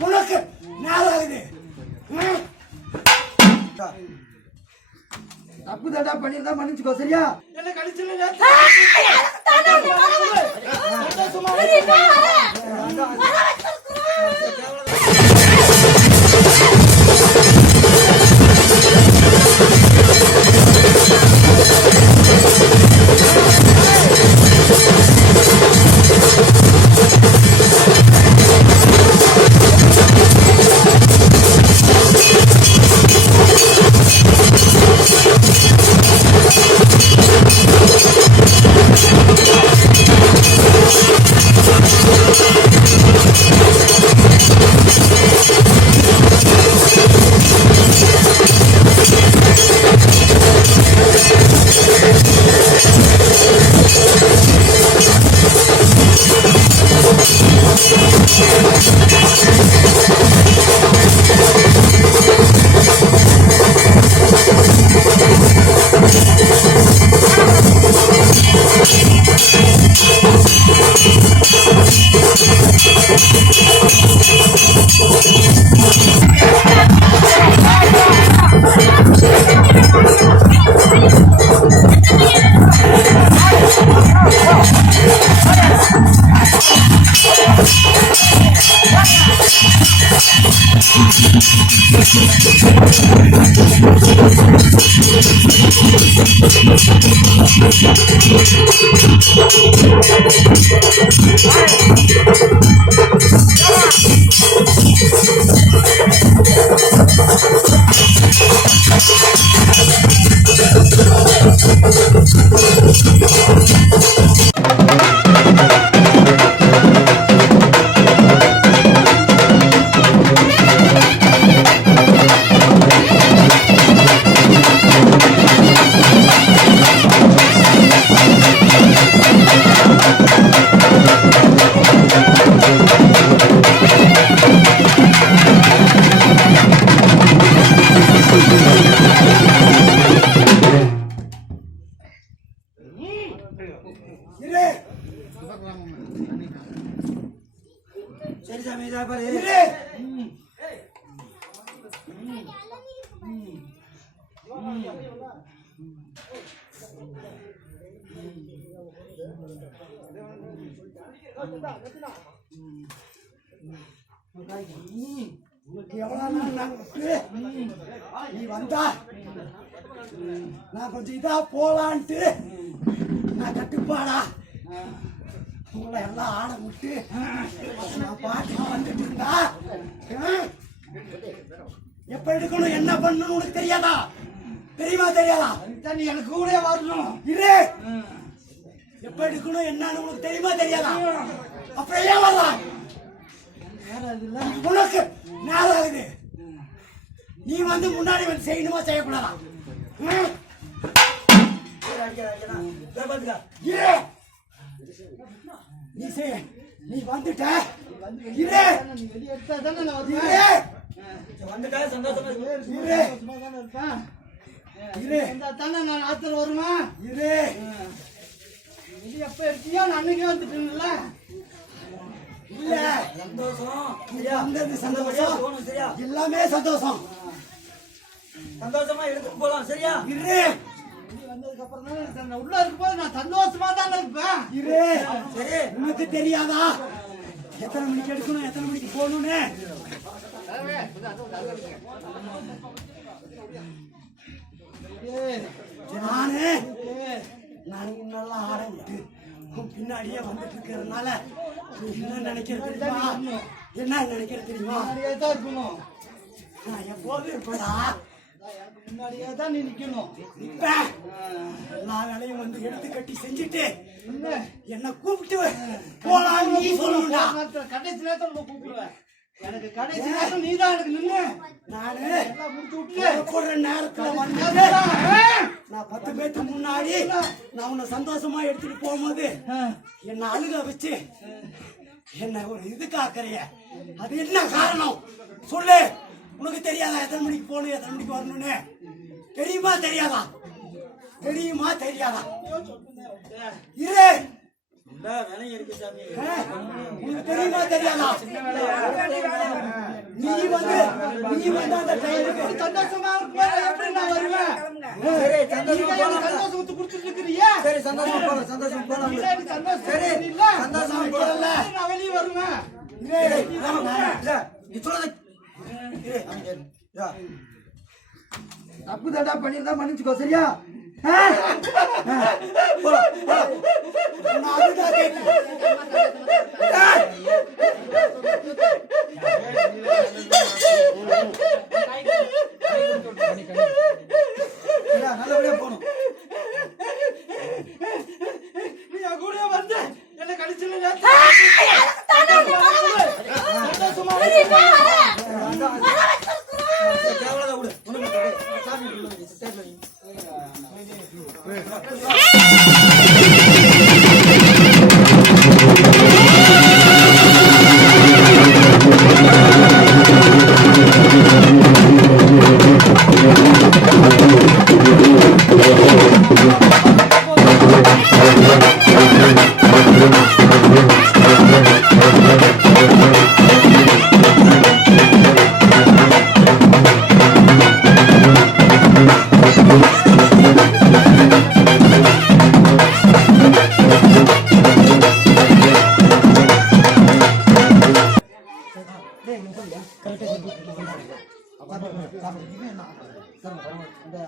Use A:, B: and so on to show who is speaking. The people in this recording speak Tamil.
A: உனக்கு நேரம் தப்பு தடா பண்ணிருந்தா மன்னிச்சுக்கோ சரியா என்ன கடிச்சு இரு உனக்கு எவ்வளவு நான் நீ வந்தா நான் கொஞ்சம் இதா போலான்ட்டு. நான் கட்டுப்பாடா. உங்களை எல்லாம் ஆட விட்டு நான் பாட்டு வந்துட்டு இருந்தா ஹம்? எப்ப எடுக்கணும் என்ன பண்ணணும் உனக்கு தெரியாதா? தெரியுமா தெரியாதா?
B: நீ எனக்கு கூட வரணும்.
A: இரு. எப்ப எடுக்கணும் என்னன்னு உனக்கு தெரியுமா தெரியாதா? அப்புறம் ஏன் வரலாம்? உனக்கு நேரம் ஆகுது நீ வந்து முன்னாடி வந்து செய்யணுமா செய்யக்கூடாதா. நீ செய். நீ வந்துட்ட. இரு.
B: நீ வெளியே எடுத்தா தானே நான்
A: இரு.
B: வருவேன்
C: வந்துட்டா சந்தோஷமா.
A: இரு. இரு.
B: தானே நான் ஆத்துல வருவேன்.
A: இரு.
B: நீ எப்ப எடுத்தியோ நான் அன்னைக்கே வந்துட்டேன்ல.
A: இல்ல.
C: சந்தோஷம்.
A: வந்தது சந்தோஷம். எல்லாமே சந்தோஷம்.
C: சந்தோஷமா எடுத்துட்டு போலாம் சரியா?
A: இரு.
B: உள்ள இருக்கும்போது நான் சந்தோஷமா தானே இருப்பேன்.
A: இரு.
C: சரி.
A: உனக்கு தெரியாதா? எத்தனை மணிக்கு எடுக்கணும் எத்தனை மணிக்கு போகணும்னு? நானு? நான் முன்னெல்லாம் ஆட விட்டு பின்னாடியே வந்துட்டு இருக்கிறதுனால என்ன நினைக்கிற தெரியுமா? என்ன நினைக்கிற தெரியுமா?
B: தான் இருக்கணும்
A: நான் எப்போதும்
B: எனக்கு முன்னாடியே தான் நீ நிக்கணும்
A: இப்ப எல்லா வேலையும் வந்து எடுத்து கட்டி செஞ்சுட்டு
B: என்ன?
A: கூப்பிட்டு போலாம் நீ சொல்லணும்டா
B: கடைசி நேரத்தில் கூப்பிடுவேன். எனக்கு கடைசி நேரம் நீ தான் எனக்கு நின்று
A: நானு
B: முடிச்சு விட்டு
A: நேரத்துல வந்து நான் பத்து பேருக்கு முன்னாடி நான் உன்னை சந்தோஷமா எடுத்துட்டு போகும்போது என்ன அழுக வச்சு என்ன ஒரு இது காக்கறிய. அது என்ன காரணம்? சொல்லு. உனக்கு தெரியாதா எத்தனை மணிக்கு போகணும் எத்தனை மணிக்கு வரணும்னு? தெரியுமா தெரியாதா? தெரியுமா தெரியாதா? இரு.
C: இந்த வேலையும் இருக்கு சாமி.
A: உனக்கு தெரியுமா தெரியாதா? நீ வந்து நீ வந்து அந்த டைமுக்கு
B: சந்தோஷமா இருக்கும்போது எப்படி நான் வருவேன்?
C: சரி
B: நீங்க
C: சந்தோஷமா
B: எனக்கு
C: போலாம்.
B: சந்தோஷத்தை கொடுத்துட்டு இருக்கிறியா
C: சரி சந்தோஷமா போலாம் சந்தோஷமா போலாம்.
B: நீங்க எனக்கு சந்தோஷம்
C: சரி
B: இல்ல
C: சந்தோஷமா போலாம்.
B: நான் வெளியே வருவேன்.
A: இரு,
C: இல்ல நீ சொல்றது இரு, அமைதியா இரு. இதா. தப்பு தடா பண்ணியிருந்தா மன்னிச்சுக்கோ சரியா? போலாம்.
A: நான்
C: நல்லபடியா
B: நீ கூட என்ன சந்தோஷமா
C: சரி, தேவையில்லாத விடு. ஒண்ணும் இல்ல,